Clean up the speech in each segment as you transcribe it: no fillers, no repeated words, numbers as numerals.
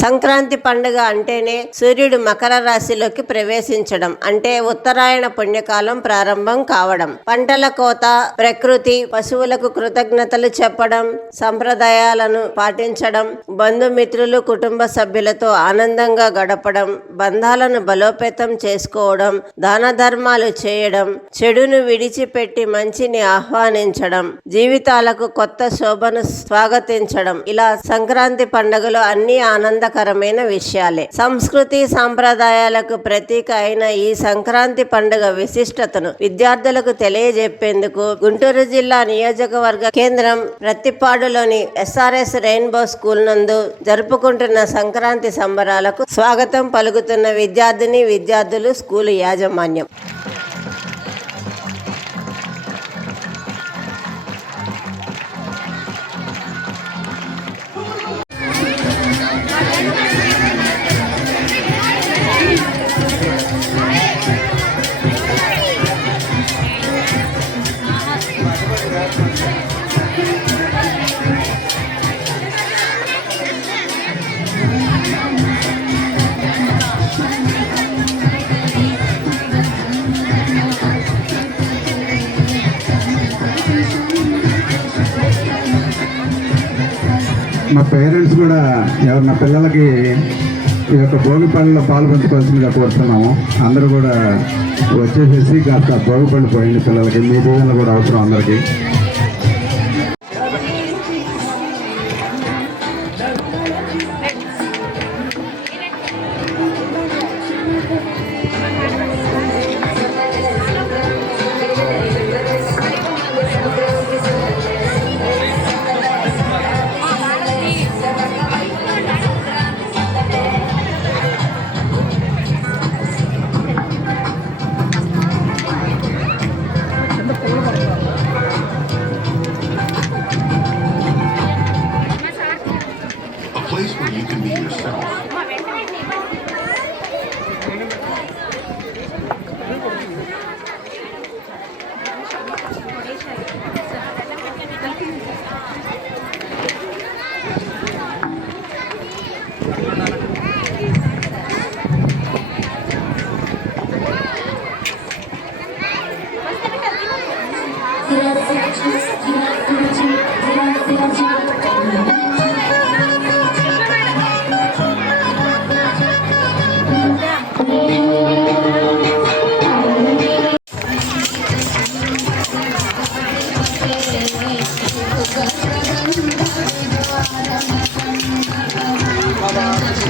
సంక్రాంతి పండుగ అంటేనే సూర్యుడు మకర రాశిలోకి ప్రవేశించడం, అంటే ఉత్తరాయణ పుణ్యకాలం ప్రారంభం కావడం, పంటల కోత, ప్రకృతి, పశువులకు కృతజ్ఞతలు చెప్పడం, సంప్రదాయాలను పాటించడం, బంధుమిత్రులు కుటుంబ సభ్యులతో ఆనందంగా గడపడం, బంధాలను బలోపేతం చేసుకోవడం, దాన ధర్మాలు చేయడం, చెడును విడిచిపెట్టి మంచిని ఆహ్వానించడం, జీవితాలకు కొత్త శోభను స్వాగతించడం, ఇలా సంక్రాంతి పండుగలో అన్ని ఆనందకరమైన విషయాలే. సంస్కృతి సాంప్రదాయాలకు ప్రతీక అయిన ఈ సంక్రాంతి పండుగ విశిష్టతను విద్యార్థులకు తెలియజెప్పేందుకు గుంటూరు జిల్లా నియోజకవర్గ కేంద్రం ప్రత్తిపాడులోని ఎస్ఆర్ఎస్ రెయిన్బో స్కూల్ నందు జరుపుకుంటున్న సంక్రాంతి సంబరాలకు స్వాగతం పలుకుతున్న విద్యార్థులు, స్కూలు యాజమాన్యం. మా పేరెంట్స్ కూడా ఎవరి పిల్లలకి ఈ యొక్క భోగి పళ్ళలో పాలు పంచుకోవాల్సిందిగా కోరుతున్నాము. అందరూ కూడా వచ్చేసేసి కాస్త భోగి పళ్ళు పోయింది పిల్లలకి, మీ దీవెనలు కూడా అవసరం అందరికీ.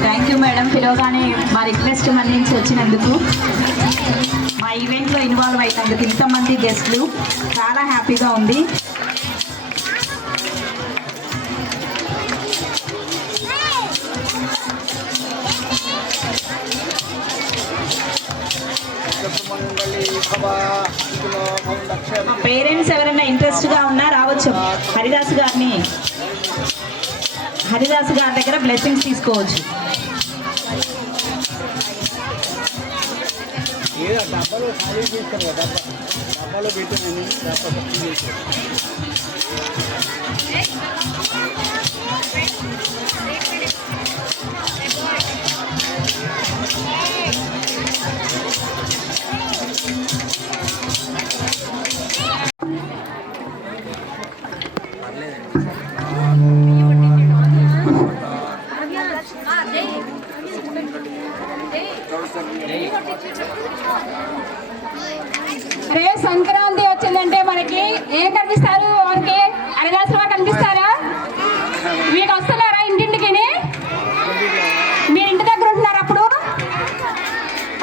థ్యాంక్ యూ మేడం, పిలవగానే మా రిక్వెస్ట్ మన్నించి వచ్చినందుకు, మా ఈవెంట్లో ఇన్వాల్వ్ అయినందుకు ఇంతమంది గెస్ట్లు, చాలా హ్యాపీగా ఉంది. మా పేరెంట్స్ ఎవరైనా ఇంట్రెస్ట్గా ఉన్నా రావచ్చు, హరిదాస్ గారి దగ్గర బ్లెస్సింగ్స్ తీసుకోవచ్చు. డబ్బాలో ఖాళీ చేస్తారు కదా, డబ్బాలో పెట్టి రే సంక్రాంతి వచ్చిందంటే మనకి ఏం కనిపిస్తారు? మనకి హరిదాసులు కనిపిస్తారా? మీకు వస్తున్నారా ఇంటింటికి? మీరు ఇంటి దగ్గర ఉంటున్నారు అప్పుడు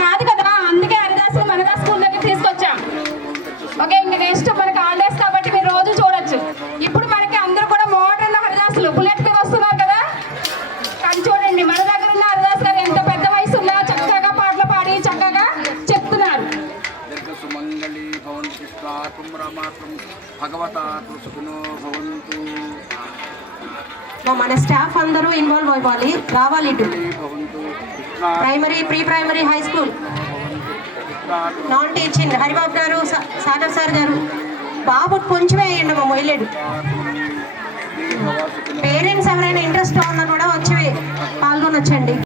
కాదు కదా, అందుకే హరిదాసు మనదా స్కూల్ దగ్గర తీసుకొచ్చాం. ఓకే, ఇంకా నెక్స్ట్ మనకి హాలిడేస్ కాబట్టి మీరు రోజు చూడొచ్చు. ఇప్పుడు మనకి అందరూ కూడా మోడర్న్ హరిదాసులు బుల్లెట్ మీద వస్తున్నారు కదా, కానీ చూడండి మన దగ్గర ఉన్న హరిదాస్ గారు ఎంత పెద్ద వయసు ఉన్నా చక్కగా పాటలు పాడి చక్కగా చెప్తున్నారు. మన స్టాఫ్ అందరూ ఇన్వాల్వ్ అవ్వాలి, రావాలి ఇటు. Primary, pre primary, high school, non teaching Haribabu గారు, సాగర్ సార్ గారు, బాబు కొంచెమే వేయండి మా మొయ్యలేడు. పేరెంట్స్ ఎవరైనా ఇంట్రెస్ట్ ఉన్నా కూడా వచ్చి పాల్గొన తీసుకొని వచ్చండి.